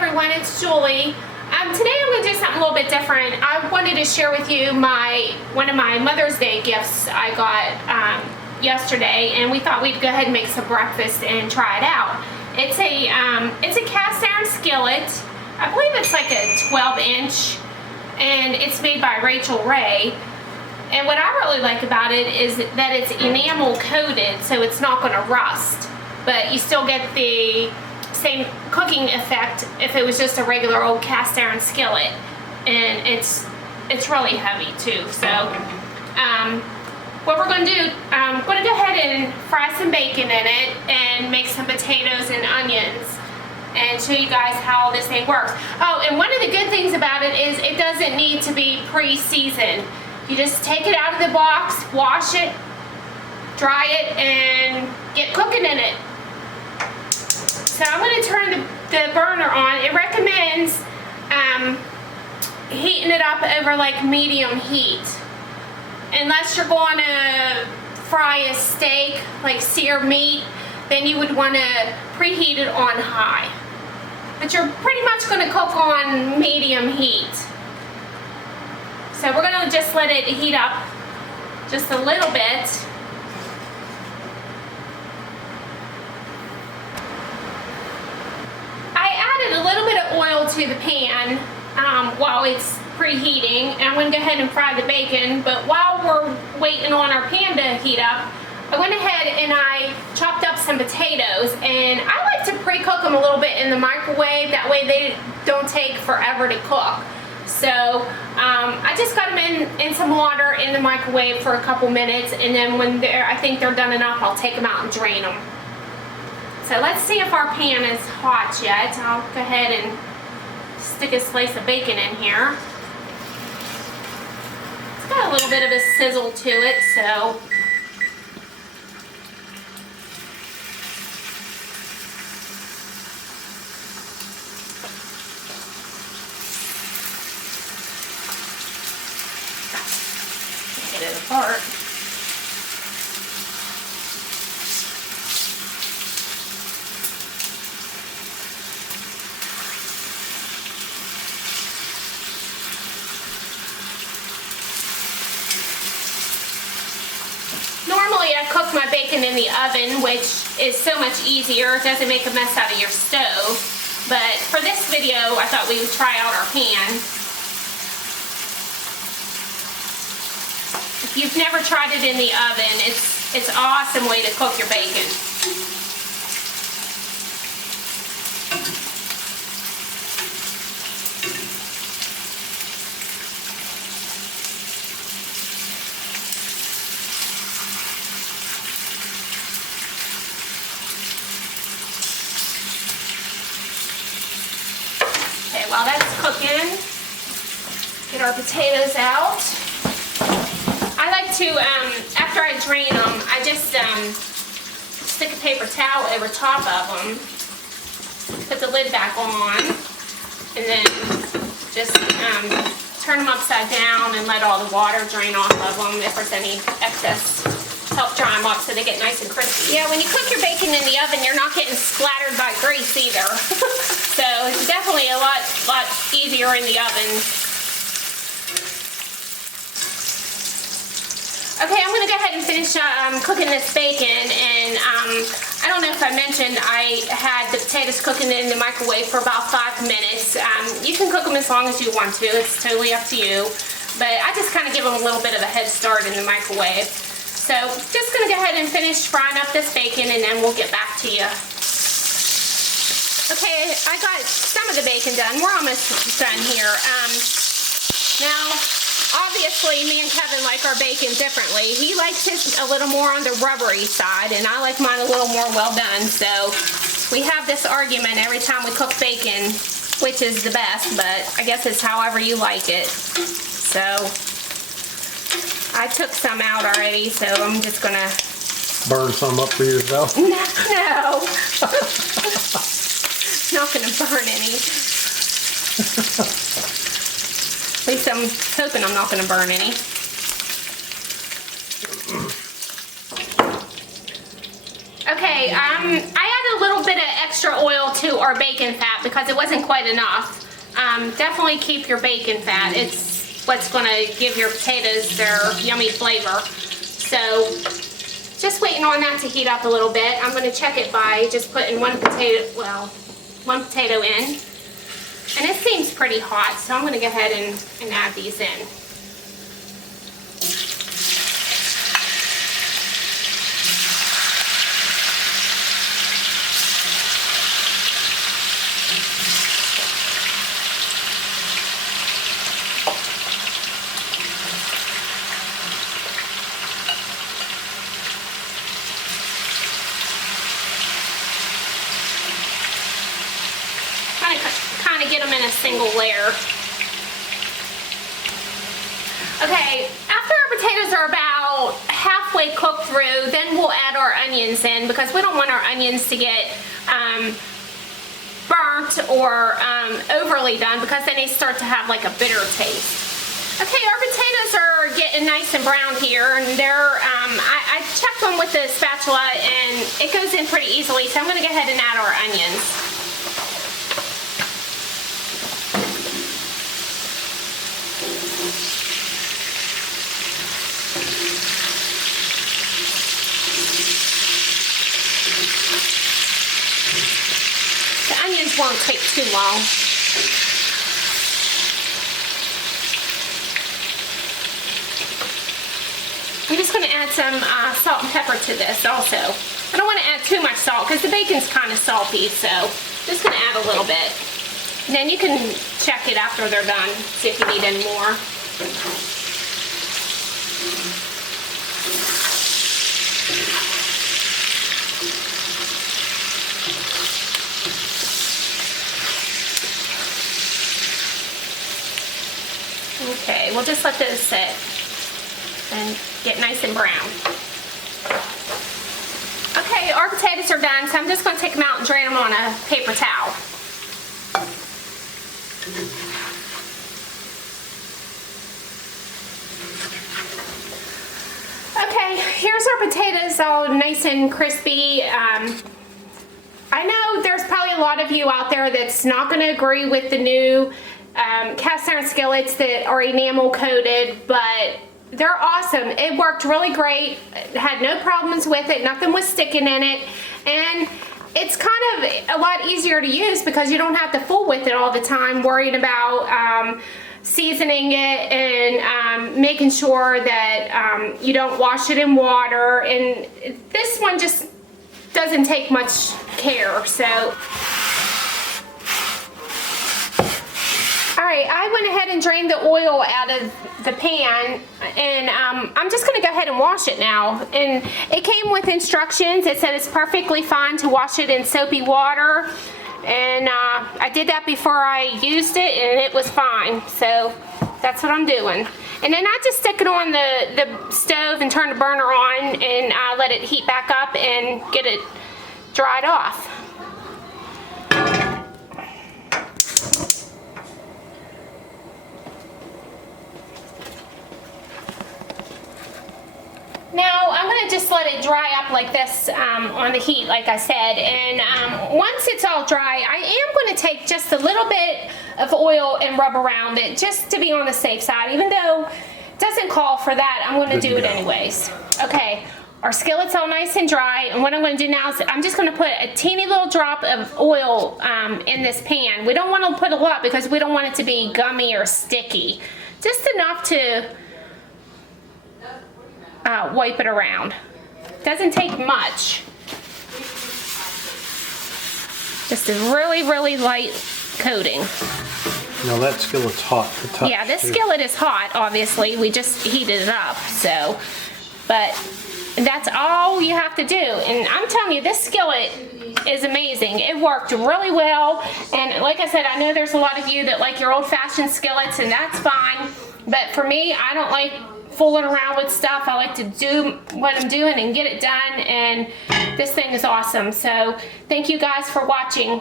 everyone, it's Julie. Today I'm going to do something a little bit different. I wanted to share with you one of my Mother's Day gifts I got yesterday, and we thought we'd go ahead and make some breakfast and try it out. It's a cast iron skillet. I believe it's like a 12-inch, and it's made by Rachel Ray. And what I really like about it is that it's enamel coated, so it's not going to rust, but you still get the same cooking effect if it was just a regular old cast iron skillet. And it's really heavy too. So what we're going to do, I'm going to go ahead and fry some bacon in it and make some potatoes and onions and show you guys how this thing works. Oh, and one of the good things about it is it doesn't need to be pre-seasoned. You just take it out of the box, wash it, dry it, and get cooking in it. So I'm going to turn the burner on. It recommends heating it up over like medium heat. Unless you're going to fry a steak, like sear meat, then you would want to preheat it on high. But you're pretty much going to cook on medium heat. So we're going to just let it heat up just a little bit. A little bit of oil to the pan while it's preheating, and I'm going to go ahead and fry the bacon. But while we're waiting on our pan to heat up, I went ahead and I chopped up some potatoes, and I like to pre-cook them a little bit in the microwave. That way they don't take forever to cook. So I just got them in some water in the microwave for a couple minutes, and then when I think they're done enough, I'll take them out and drain them. So let's see if our pan is hot yet. I'll go ahead and stick a slice of bacon in here. It's got a little bit of a sizzle to it, so get it apart. Normally I cook my bacon in the oven, which is so much easier. It doesn't make a mess out of your stove. But for this video, I thought we would try out our pan. If you've never tried it in the oven, it's an awesome way to cook your bacon. While that's cooking, get our potatoes out. I like to, after I drain them, I just stick a paper towel over top of them, put the lid back on, and then just turn them upside down and let all the water drain off of them if there's any excess. Help dry them up so they get nice and crispy. Yeah, when you cook your bacon in the oven, you're not getting splattered by grease either. So it's definitely a lot easier in the oven. Okay, I'm going to go ahead and finish cooking this bacon, and I don't know if I mentioned I had the potatoes cooking in the microwave for about 5 minutes. You can cook them as long as you want to. It's totally up to you. But I just kind of give them a little bit of a head start in the microwave. So just going to go ahead and finish frying up this bacon, and then we'll get back to you. Okay, I got some of the bacon done. We're almost done here. Now, obviously, me and Kevin like our bacon differently. He likes his a little more on the rubbery side, and I like mine a little more well done. So we have this argument every time we cook bacon, which is the best, but I guess it's however you like it. So I took some out already, so I'm just gonna burn some up for yourself. No. Not gonna burn any. At least I'm hoping I'm not gonna burn any. Okay, I added a little bit of extra oil to our bacon fat because it wasn't quite enough. Definitely keep your bacon fat. It's what's going to give your potatoes their yummy flavor. So just waiting on that to heat up a little bit. I'm going to check it by just putting one potato in. And it seems pretty hot, so I'm going to go ahead and add these in. Kind of get them in a single layer. Okay, after our potatoes are about halfway cooked through, then we'll add our onions in because we don't want our onions to get burnt or overly done because then they start to have like a bitter taste. Okay, our potatoes are getting nice and brown here, and they're I checked them with the spatula and it goes in pretty easily, so I'm going to go ahead and add our onions. The onions won't take too long. I'm just going to add some salt and pepper to this also. I don't want to add too much salt because the bacon's kind of salty, so just going to add a little bit. And then you can check it after they're done, see if you need any more. Okay, we'll just let those sit and get nice and brown. Okay, our potatoes are done, so I'm just going to take them out and drain them on a paper towel. Okay, here's our potatoes all nice and crispy. I know there's probably a lot of you out there that's not going to agree with the new cast iron skillets that are enamel coated, but they're awesome. It worked really great. Had no problems with it. Nothing was sticking in it. And it's kind of a lot easier to use because you don't have to fool with it all the time, worried about seasoning it and making sure that you don't wash it in water. And this one just doesn't take much care. So alright, I went ahead and drained the oil out of the pan, and I'm just going to go ahead and wash it now. And it came with instructions. It said it's perfectly fine to wash it in soapy water, and I did that before I used it, and it was fine. So that's what I'm doing. And then I just stick it on the stove and turn the burner on and let it heat back up and get it dried off. Now I'm going to just let it dry up like this on the heat, like I said, and once it's all dry, I am going to take just a little bit of oil and rub around it just to be on the safe side. Even though it doesn't call for that, I'm going to do it anyways. Okay, our skillet's all nice and dry, and what I'm going to do now is I'm just going to put a teeny little drop of oil in this pan. We don't want to put a lot because we don't want it to be gummy or sticky. Just enough to wipe it around. Doesn't take much. Just a really, really light coating. Now that skillet's hot to touch. Yeah, this skillet is hot, obviously. We just heated it up, so. But that's all you have to do. And I'm telling you, this skillet is amazing. It worked really well. And like I said, I know there's a lot of you that like your old-fashioned skillets, and that's fine. But for me, I don't like fooling around with stuff. I like to do what I'm doing and get it done, and this thing is awesome. So thank you guys for watching.